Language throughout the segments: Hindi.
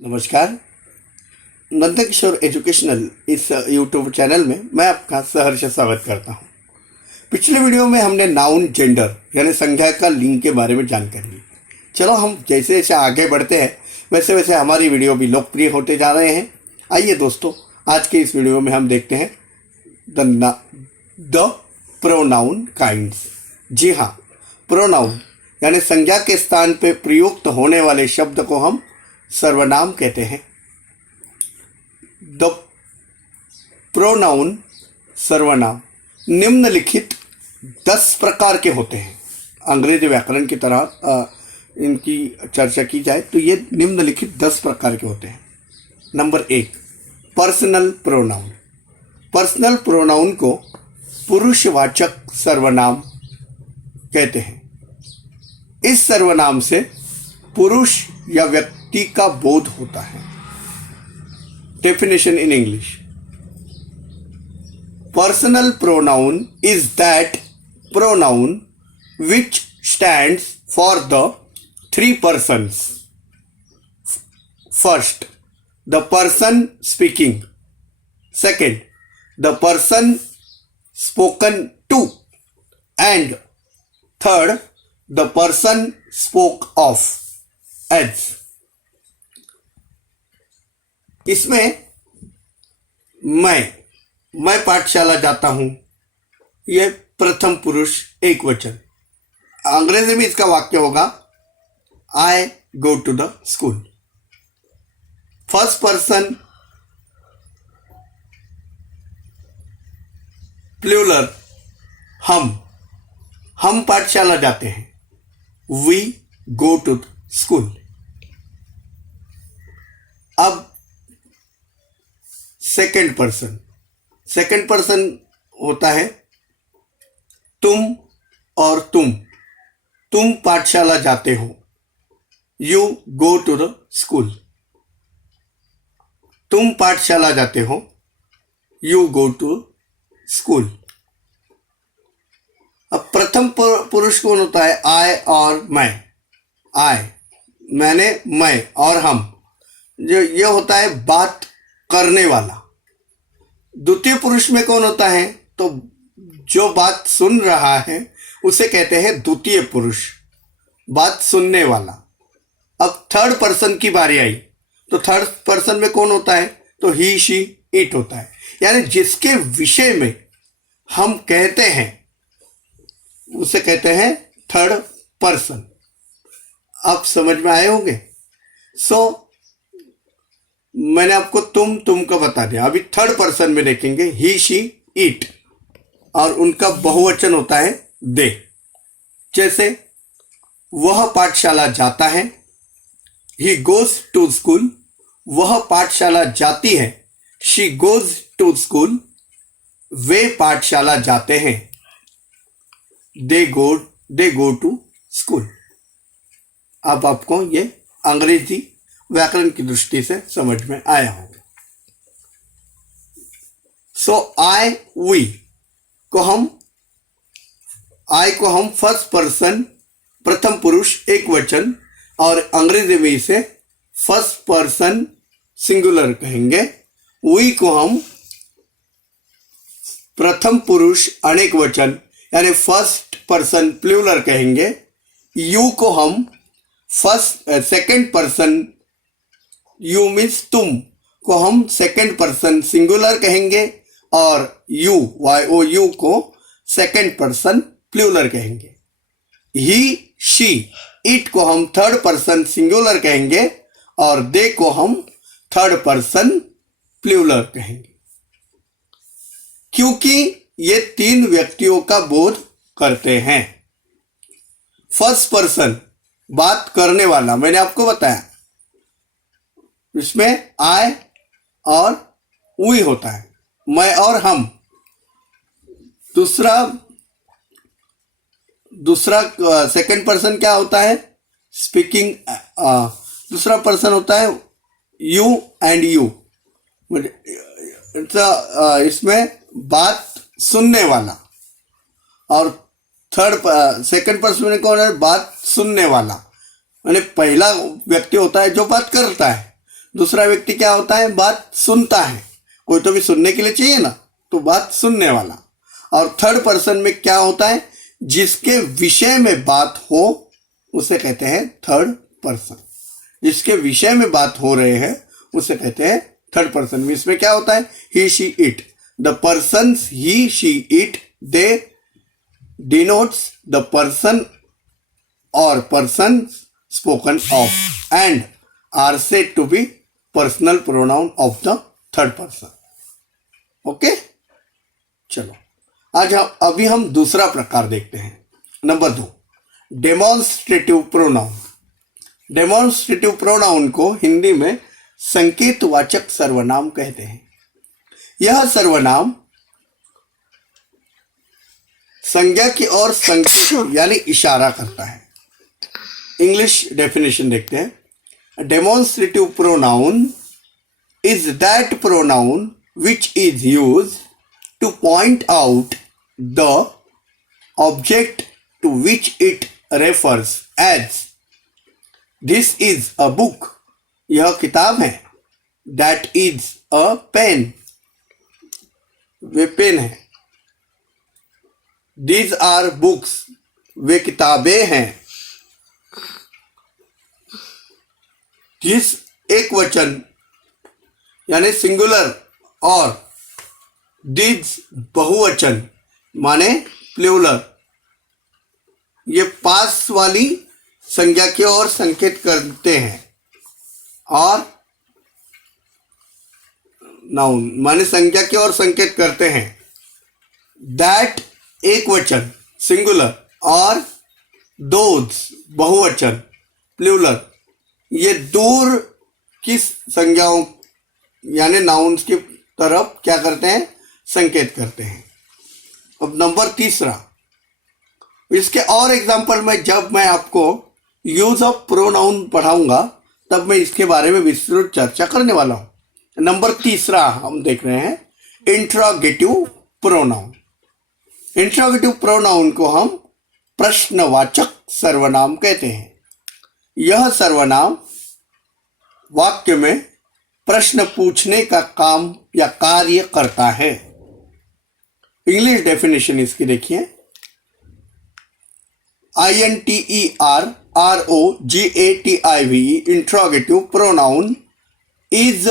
नमस्कार। नंदकिशोर एजुकेशनल इस यूट्यूब चैनल में मैं आपका सहर्ष स्वागत करता हूं। पिछले वीडियो में हमने नाउन जेंडर यानी संज्ञा का लिंग के बारे में जानकारी ली। चलो हम जैसे जैसे आगे बढ़ते हैं वैसे वैसे हमारी वीडियो भी लोकप्रिय होते जा रहे हैं। आइए दोस्तों, आज के इस वीडियो में हम देखते हैं द प्रोनाउन काइंड्स। जी हाँ, प्रोनाउन यानी संज्ञा के स्थान पर प्रयुक्त होने वाले शब्द को हम सर्वनाम कहते हैं। द प्रोनाउन सर्वनाम निम्नलिखित 10 प्रकार के होते हैं। अंग्रेजी व्याकरण की तरह इनकी चर्चा की जाए तो ये निम्नलिखित 10 प्रकार के होते हैं। Number 1, personal pronoun. Personal pronoun को पुरुषवाचक सर्वनाम कहते हैं। इस सर्वनाम से पुरुष या व्यक्ति का बोध होता है। Definition in English: personal pronoun is that pronoun which stands for the 3 persons. First, the person speaking. Second, the person spoken to. And third, the person spoke of. As. इसमें मैं पाठशाला जाता हूं, यह प्रथम पुरुष एक वचन। अंग्रेजी में इसका वाक्य होगा I go to the school. First person plural हम पाठशाला जाते हैं। We go to school. अब सेकंड पर्सन होता है तुम और तुम पाठशाला जाते हो। You go to the school. तुम पाठशाला जाते हो। You go to school. अब प्रथम पुरुष कौन होता है? आई और मैं। मैं और हम, जो ये होता है बात करने वाला। द्वितीय पुरुष में कौन होता है? तो जो बात सुन रहा है उसे कहते हैं द्वितीय पुरुष, बात सुनने वाला। अब थर्ड पर्सन की बारी आई तो थर्ड पर्सन में कौन होता है? तो ही, शी, इट होता है। यानी जिसके विषय में हम कहते हैं उसे कहते हैं थर्ड पर्सन। आप समझ में आए होंगे। मैंने आपको तुम को बता दिया। अभी थर्ड पर्सन में देखेंगे ही, शी, इट, और उनका बहुवचन होता है दे। जैसे वह पाठशाला जाता है, ही गोज टू स्कूल। वह पाठशाला जाती है, शी गोज टू स्कूल। वे पाठशाला जाते हैं, दे गो टू स्कूल। अब आपको ये अंग्रेजी व्याकरण की दृष्टि से समझ में आया होगा। वी को हम फर्स्ट पर्सन प्रथम पुरुष एक वचन और अंग्रेजी में इसे फर्स्ट पर्सन सिंगुलर कहेंगे। वी को हम प्रथम पुरुष अनेक वचन यानी फर्स्ट पर्सन प्लूरल कहेंगे। यू को हम सेकंड पर्सन, यू मीन्स तुम, को हम सेकंड पर्सन सिंगुलर कहेंगे और यू को सेकंड पर्सन प्लूरल कहेंगे। ही, शी, इट को हम थर्ड पर्सन सिंगुलर कहेंगे और दे को हम थर्ड पर्सन प्लूरल कहेंगे। क्योंकि ये 3 व्यक्तियों का बोध करते हैं। फर्स्ट पर्सन बात करने वाला, मैंने आपको बताया, इसमें आई और वी होता है, मैं और हम। दूसरा सेकंड पर्सन क्या होता है? स्पीकिंग। दूसरा पर्सन होता है यू एंड यू, इसमें बात सुनने वाला। और सेकंड पर्सन में कौन है? बात सुनने वाला। यानी पहला व्यक्ति होता है जो बात करता है, दूसरा व्यक्ति क्या होता है, बात सुनता है, कोई तो भी सुनने के लिए चाहिए ना, तो बात सुनने वाला। और थर्ड पर्सन में क्या होता है, जिसके विषय में बात हो उसे कहते हैं थर्ड पर्सन। जिसके विषय में बात हो रहे हैं उसे कहते हैं थर्ड पर्सन। इसमें क्या होता है, he she it, the persons he she it they denotes the person और person spoken of and are said to be personal pronoun of the third person. Okay, चलो आज अभी हम दूसरा प्रकार देखते हैं। Number 2, demonstrative pronoun. Demonstrative pronoun को हिंदी में संकेतवाचक सर्वनाम कहते हैं। यह सर्वनाम संज्ञा की ओर संकेत यानी इशारा करता है। इंग्लिश डेफिनेशन देखते हैं। Demonstrative pronoun is that pronoun which is used to point out the object to which it refers as this is a book, यह किताब है, that is a pen, वे पेन है, these are books, वे किताबें हैं, this एक वचन यानी सिंगुलर और दीज बहुवचन माने प्लूरल, ये पास वाली संज्ञा की ओर संकेत करते हैं। और नाउन माने संज्ञा की ओर संकेत करते हैं। दैट एक वचन सिंगुलर और दोज बहुवचन प्लूरल, ये दूर की संज्ञाओं यानी नाउन्स की तरफ क्या करते हैं, संकेत करते हैं। अब नंबर 3, इसके और एग्जांपल में जब मैं आपको यूज ऑफ प्रोनाउन पढ़ाऊंगा तब मैं इसके बारे में विस्तृत चर्चा करने वाला हूं। नंबर 3 हम देख रहे हैं इंट्रोगेटिव प्रोनाउन। इंट्रोगेटिव प्रोनाउन को हम प्रश्नवाचक सर्वनाम कहते हैं। यह सर्वनाम वाक्य में प्रश्न पूछने का काम या कार्य करता है। इंग्लिश डेफिनेशन इसकी देखिए। INTERROGATIVE interrogative pronoun is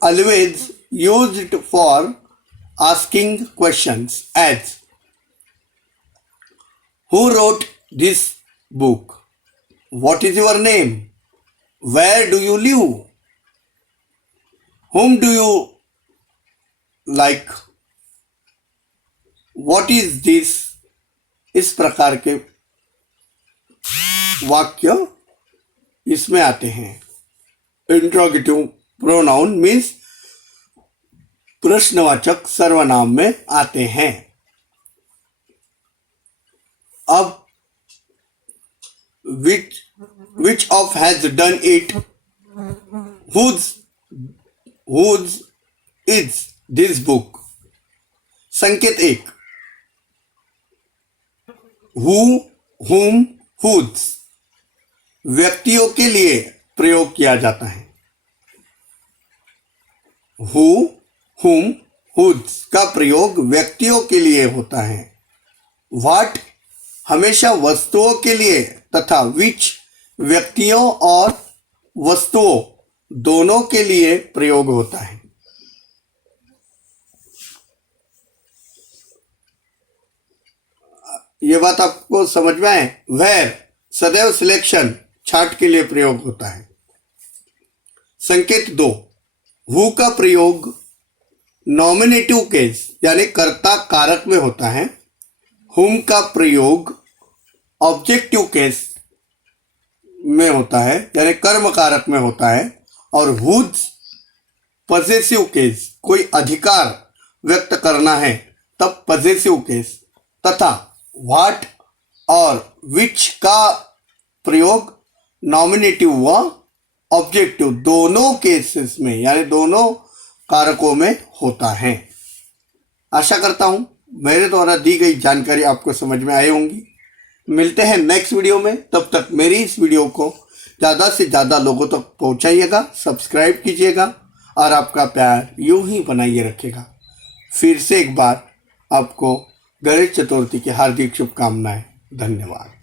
always used for asking questions as who wrote this book, what is your name, where do you live, whom do you like, what is this, इस प्रकार के वाक्य इसमें आते हैं। इंट्रोगेटिव प्रोनाउन मीन्स प्रश्नवाचक सर्वनाम में आते हैं। अब which of has done it, whose is this book, संकेत 1, who, whom, whose व्यक्तियों के लिए प्रयोग किया जाता है। who, whom, whose का प्रयोग व्यक्तियों के लिए होता है। what हमेशा वस्तुओं के लिए तथा which व्यक्तियों और वस्तुओं दोनों के लिए प्रयोग होता है। ये बात आपको समझ में आए। वेयर सदैव सिलेक्शन छाट के लिए प्रयोग होता है। संकेत 2, हु का प्रयोग नॉमिनेटिव केस यानी कर्ता कारक में होता है। हुम का प्रयोग ऑब्जेक्टिव केस में होता है यानी कर्म कारक में होता है। और हुज पजेसिव केस कोई अधिकार व्यक्त करना है तब पजेसिव केस, तथा व्हाट और विच का प्रयोग नॉमिनेटिव व ऑब्जेक्टिव दोनों केसेस में यानी दोनों कारकों में होता है। आशा करता हूं मेरे द्वारा दी गई जानकारी आपको समझ में आई होंगी। मिलते हैं नेक्स्ट वीडियो में, तब तक मेरी इस वीडियो को ज़्यादा से ज़्यादा लोगों तक पहुंचाइएगा, सब्सक्राइब कीजिएगा और आपका प्यार यूं ही बनाइए रखेगा। फिर से एक बार आपको गणेश चतुर्थी की हार्दिक शुभकामनाएं। धन्यवाद।